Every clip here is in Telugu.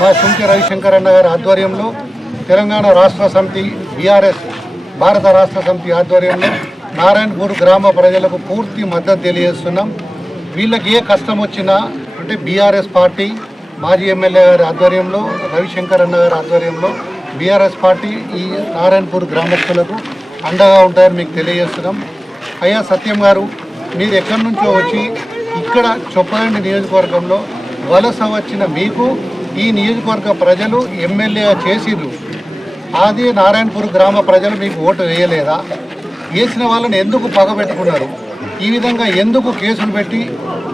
మా సుంకె రవిశంకర్ అన్న గారి ఆధ్వర్యంలో తెలంగాణ రాష్ట్ర సమితి బీఆర్ఎస్ భారత రాష్ట్ర సమితి ఆధ్వర్యంలో నారాయణపూర్ గ్రామ ప్రజలకు పూర్తి మద్దతు తెలియజేస్తున్నాం. వీళ్ళకి ఏ కష్టం వచ్చినా అంటే బీఆర్ఎస్ పార్టీ మాజీ ఎమ్మెల్యే గారి ఆధ్వర్యంలో రవిశంకర్ అన్న గారి ఆధ్వర్యంలో బీఆర్ఎస్ పార్టీ ఈ నారాయణపూర్ గ్రామస్తులకు అండగా ఉంటారని మీకు తెలియజేస్తున్నాం. అయ్యా సత్యం గారు, మీరు ఎక్కడి నుంచో వచ్చి ఇక్కడ చొప్పదండి నియోజకవర్గంలో వలస వచ్చిన మీకు ఈ నియోజకవర్గ ప్రజలు ఎమ్మెల్యేగా చేసిర్రు. అది నారాయణపూర్ గ్రామ ప్రజలు మీకు ఓటు వేయలేదా? వేసిన వాళ్ళని ఎందుకు పగబెట్టుకున్నారు? ఈ విధంగా ఎందుకు కేసులు పెట్టి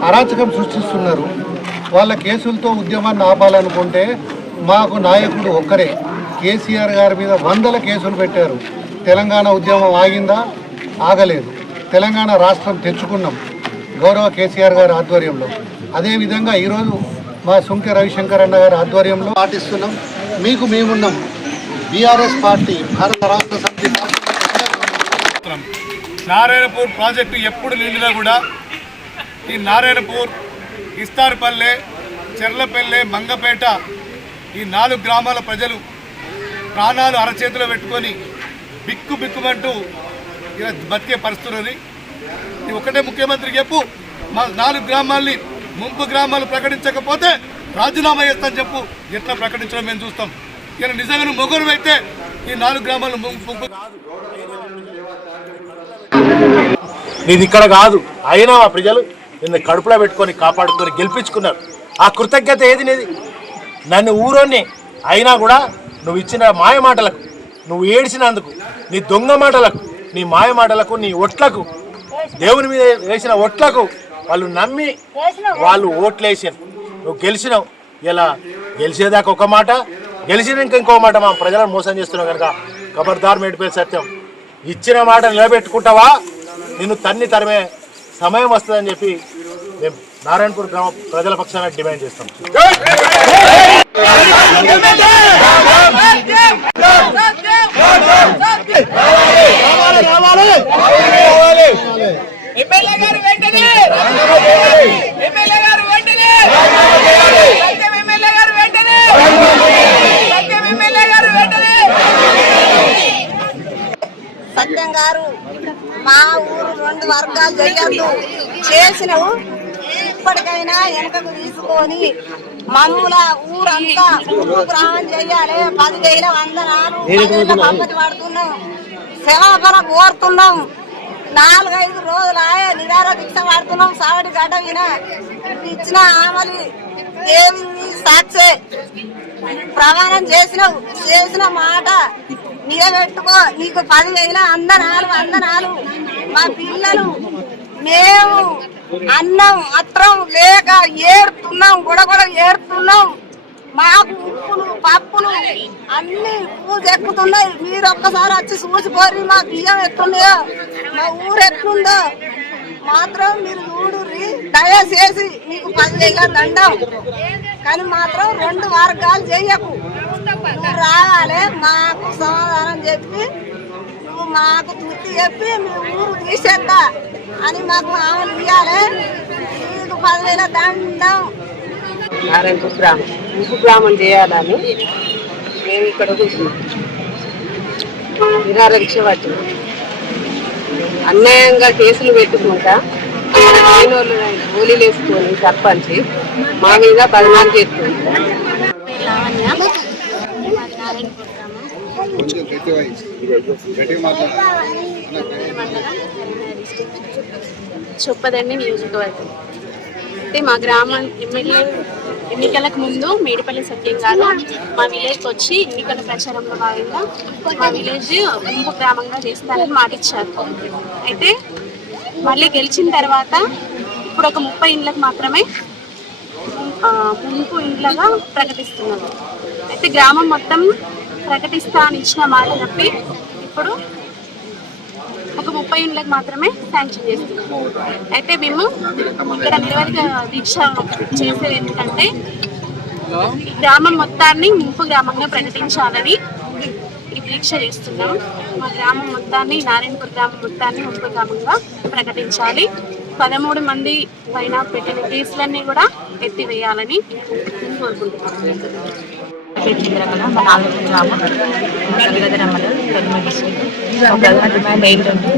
అరాచకం సృష్టిస్తున్నారు? వాళ్ళ కేసులతో ఉద్యమాన్ని ఆపాలనుకుంటే మాకు నాయకుడు ఒక్కరే. కేసీఆర్ గారి మీద వందల కేసులు పెట్టారు. తెలంగాణ ఉద్యమం ఆగిందా? ఆగలేదు. తెలంగాణ రాష్ట్రం తెచ్చుకున్నాం గౌరవ కేసీఆర్ గారి ఆధ్వర్యంలో. అదేవిధంగా ఈరోజు మా సుంకె రవిశంకర్ అన్న గారి ఆధ్వర్యంలో పాటిస్తున్నాం. మీకు మేమున్నాం. బీఆర్ఎస్ పార్టీ భారత రాష్ట్ర సమితి నారాయణపూర్ ప్రాజెక్టు ఎప్పుడు నిండినా కూడా ఈ నారాయణపూర్, ఇస్తార్పల్లె, చెర్లపల్లె, మంగపేట ఈ 4 గ్రామాల ప్రజలు ప్రాణాలు అరచేతిలో పెట్టుకొని బిక్కుమంటూ ఇలా బతికే పరిస్థితున్నది. ఇది ఒకటే ముఖ్యమంత్రికి చెప్పు, మా 4 గ్రామాల్ని ముంపు గ్రామాలు ప్రకటించకపోతే రాజీనామా చేస్తాను చెప్పు. ఎట్లా ప్రకటించడం మేము చూస్తాం. ఇలా నిజంగా నువ్వు మొగరు అయితే ఈ 4 గ్రామాలు ముంపు నీది ఇక్కడ కాదు. అయినా మా ప్రజలు నిన్ను కడుపులో పెట్టుకొని కాపాడుకొని గెలిపించుకున్నారు. ఆ కృతజ్ఞత ఏది నీది? నన్ను ఊరోని అయినా కూడా నువ్వు ఇచ్చిన మాయ మాటలకు, నువ్వు ఏడ్చినందుకు, నీ దొంగ మాటలకు, నీ మాయ మాటలకు, నీ ఒట్లకు, దేవుని మీద వేసిన ఒట్లకు వాళ్ళు నమ్మి వాళ్ళు ఓట్లేసారు. నువ్వు గెలిచినావు. ఇలా గెలిచేదాకా ఒక మాట, గెలిచినాక ఇంకో మాట మా ప్రజలను మోసం చేస్తున్నావు కనుక ఖబర్దార్ మేడిపల్లి సత్యం. ఇచ్చిన మాట నిలబెట్టుకుంటావా? నిన్ను తరిమే సమయం వస్తుందని చెప్పి మేము నారాయణపూర్ గ్రామ ప్రజల పక్షాన డిమాండ్ చేస్తాం. సత్యం గారు, మా ఊరు 2 వర్గాలు చేయొద్దు చేసినవు. ఇప్పటికైనా వెనకకు తీసుకొని మనుల ఊరంతా గ్రామం చెయ్యాలి. 10,000 వందనాలు పద్ధతి పడుతున్నాం. క్షమాపణ కోరుతున్నాం. 4-5 రోజులు నిరార దీక్ష పడుతున్నాం. సావడి గడ్డ విన ఇచ్చిన ఆమలి దేవుని సాక్షి ప్రమాణం చేసిన మాట నిలబెట్టుకో. నీకు 10,000 వందనాలు. మా పిల్లలు మేము అన్నం అత్రం లేక ఏడుతున్నాం, గొడగొడ ఏడుతున్నాం. మాకు ఉప్పులు పప్పులు అన్ని పూజ ఎక్కుతున్నాయి. మీరు ఒక్కసారి వచ్చి చూసిపోరి మా బియ్యం ఎట్లున్నాయో, మా ఊరు ఎట్లుందో మాత్రం మీరు చూడుర్రి. దయచేసి మీకు 10,000 దండం. కానీ మాత్రం 2 వర్గాలు చెయ్యకు. నువ్వు రావాలి, మాకు సమాధానం చెప్పి నువ్వు మాకు తృప్తి చెప్పి మీ ఊరు తీసేద్దా అని మాకు ఆమెలు ఇవ్వాలి. నీకు 10,000 దండం. నారాయణపూర్ గ్రామం ముంపు గ్రామం చేయాలని మేము ఇక్కడ నిరారక్ష పట్టినాం. అన్యాయంగా కేసులు పెట్టుకుంటా గోళీలు వేసుకొని సర్పంచ్ మా మీద బదనాలు చేస్తుంది. చొప్పదండి నియోజకవర్గం. అయితే మా గ్రామం ఎమ్మెల్యే ఎన్నికలకు ముందు మేడిపల్లి సత్యం గారు మా విలేజ్కి వచ్చి ఎన్నికల ప్రచారంలో భాగంగా మా విలేజ్ ముంపు గ్రామంగా చేస్తానని మాట ఇచ్చారు. అయితే మళ్ళీ గెలిచిన తర్వాత ఇప్పుడు ఒక 30 ఇండ్లకు మాత్రమే ముంపు ఇండ్లుగా ప్రకటిస్తున్నారు. అయితే గ్రామం మొత్తం ప్రకటిస్తా అని ఇచ్చిన మాట తప్పి ఇప్పుడు ఒక 30 ఇండ్లకు మాత్రమే శాంక్షన్ చేస్తున్నాం. అయితే మేము ఇక్కడ నిరవధిక దీక్ష చేసేది ఎందుకంటే గ్రామం మొత్తాన్ని ముంపు గ్రామంగా ప్రకటించాలని ఈ దీక్ష చేస్తున్నాం. మా గ్రామం మొత్తాన్ని, నారాయణపూర్ గ్రామం మొత్తాన్ని ముంపు గ్రామంగా ప్రకటించాలి. 13 మంది పైన పెట్టిన కేసులన్నీ కూడా ఎత్తివేయాలని కోరుకుంటున్నాం. చంద్రకళ మా నాలుగు గ్రామం గంగాధర మండలం కరీంనగర్ డిస్ట్రిక్ట్. మా ప్రధాన డిమాండ్ ఏంటంటే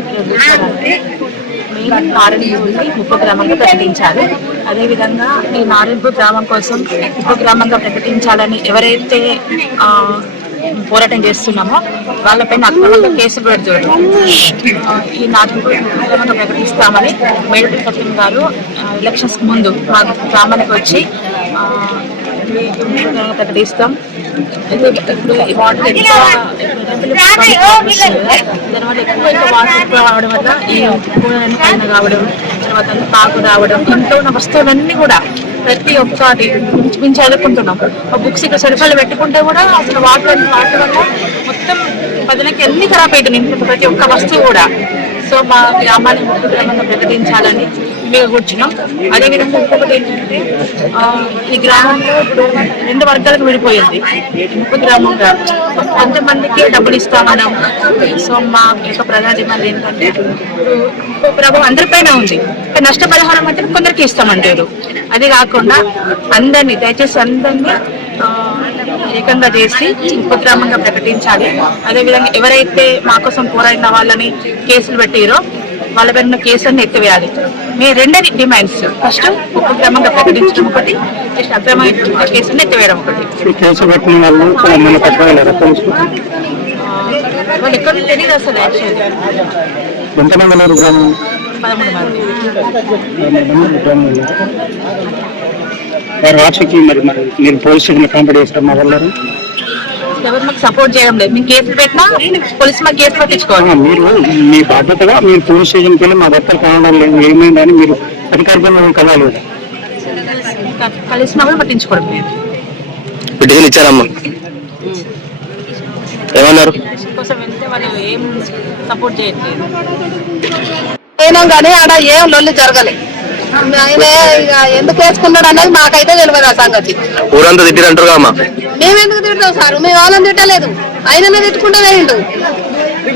మెయిన్ నారాయణపూర్ని ఉపగ్రామంగా ప్రకటించాలి. అదేవిధంగా ఈ నారాయణపూర్ గ్రామం కోసం ఉపగ్రామంగా ప్రకటించాలని ఎవరైతే పోరాటం చేస్తున్నామో వాళ్ళపైన అక్రమంగా కేసులు పెడుతున్నారు. ఈ నారాయణపూర్ ఉపగ్రామంగా ప్రకటిస్తామని మేడిపల్లి సత్యం గారు ఎలక్షన్స్ ముందు మా గ్రామానికి వచ్చి ప్రకటిస్తాం. అయితే ఇప్పుడు వాటర్ ఎక్కువ రావడం వల్ల ఈ కూరలను పైన రావడం, తర్వాత పాకు రావడం, ఇంట్లో ఉన్న వస్తువులన్నీ కూడా ప్రతి ఒక్కటి మేము చదువుకుంటున్నాం. బుక్స్ ఇక్కడ సెల్ఫాలు పెట్టుకుంటే కూడా అసలు వాటర్ వల్ల మొత్తం బదులకి అన్ని ఖరాబ్ అవుతున్నాయి, ప్రతి ఒక్క వస్తువు కూడా. సో మా గ్రామాన్ని ఉపగ్రామంగా ప్రకటించాలని మేము కూర్చున్నాం. అదేవిధంగా ఇంకొకటి ఏంటంటే ఈ గ్రామంలో ఇప్పుడు 2 వర్గాలకు విడిపోయింది ఉపగ్రామంగా. కొంతమందికి డబ్బులు ఇస్తామన్నాం. సో మా యొక్క ప్రధాన డిమాండ్ ఏంటంటే ఉపగ్రామం అందరిపైన ఉంది, నష్టపరిహారం అంటే కొందరికి ఇస్తామంటారు. అది కాకుండా అందరినీ దయచేసి అందరినీ ఏకంగా చేసి ఉపగ్రామంగా ప్రకటించాలి. అదేవిధంగా ఎవరైతే మా కోసం పోరాడిన వాళ్ళని కేసులు పెట్టిరో వాళ్ళ పైన కేసులను ఎత్తివేయాలి. మీ 2 డిమాండ్స్, ఫస్ట్ ఉపగ్రామంగా ప్రకటించడం ఒకటి, నెక్స్ట్ అక్రమైన కేసులను ఎత్తివేయడం ఒకటి. వాళ్ళు ఎక్కడ తెలియదు అసలు. యాక్చువల్లీ 13 మంది. రాష్ట్రకి మరి మీరు పోలీస్ స్టేషన్ కంప్లైంట్ చేస్తారు మా వాళ్ళు ఎవరు మాకు సపోర్ట్ చేయడం లేదు. మేము కేసులు పెట్టినా పోలీసు మాకు కేసులు పట్టించుకోవాలి. మీరు మీ బాధ్యతగా మీరు పోలీస్ స్టేషన్కి వెళ్ళి మా భర్తలు కావడం లేదు ఏమైందని మీరు అధికారికంగా కలవాలి. కలిసినా కూడా పట్టించుకోవడం లేదు. పిటిషన్ ఇచ్చారమ్మా, ఏమన్నారు? కోసం వెళ్తే వాళ్ళు ఏం సపోర్ట్ చేయట్లేదు. అయినా కానీ ఆడ ఏం లొల్లి జరగలేదు. ఆయన ఇక ఎందుకు వేసుకున్నాడు అన్నది మాకైతే తెలియదు ఆ సంగతి. ఊరంతా తిట్టిరంటారు అమ్మా. మేమెందుకు తిడతాం సార్, మేము వాళ్ళని తిట్టలేదు, ఆయననే తిట్టుకుంటే వేయండు.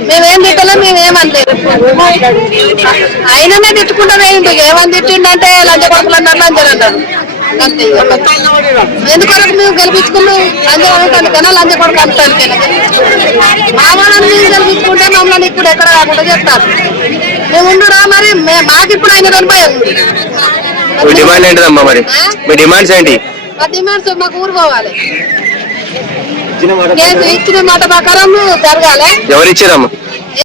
మేమేం తిట్టలేదు, మేమేమనలేదు, ఆయననే తిట్టుకుంటే వేయండు. ఏమని తిట్టిండంటే లంచ కొడుకులు అన్నారు, లంచలు అన్నారు. అంతే. ఎందుకొరకు మేము గెలిపించుకున్నాం లంచ లంచ కొడుకు అంటానికి మా వాళ్ళని మేము గెలిపించుకుంటే మమ్మల్ని ఇప్పుడు ఎక్కడ కాకుండా చెప్తారు. మేము ఉండురా మరి మాకు ఇప్పుడు ఆయన కనిపోయారు. డిమాండ్ ఏంటిదమ్మా మరి? మీ డిమాండ్స్ ఏంటి? మా డిమాండ్స్ మాకు ఊరు పోవాలి, ఇచ్చిన మాట ప్రకారం జరగాలి. ఎవరు ఇచ్చారమ్మా?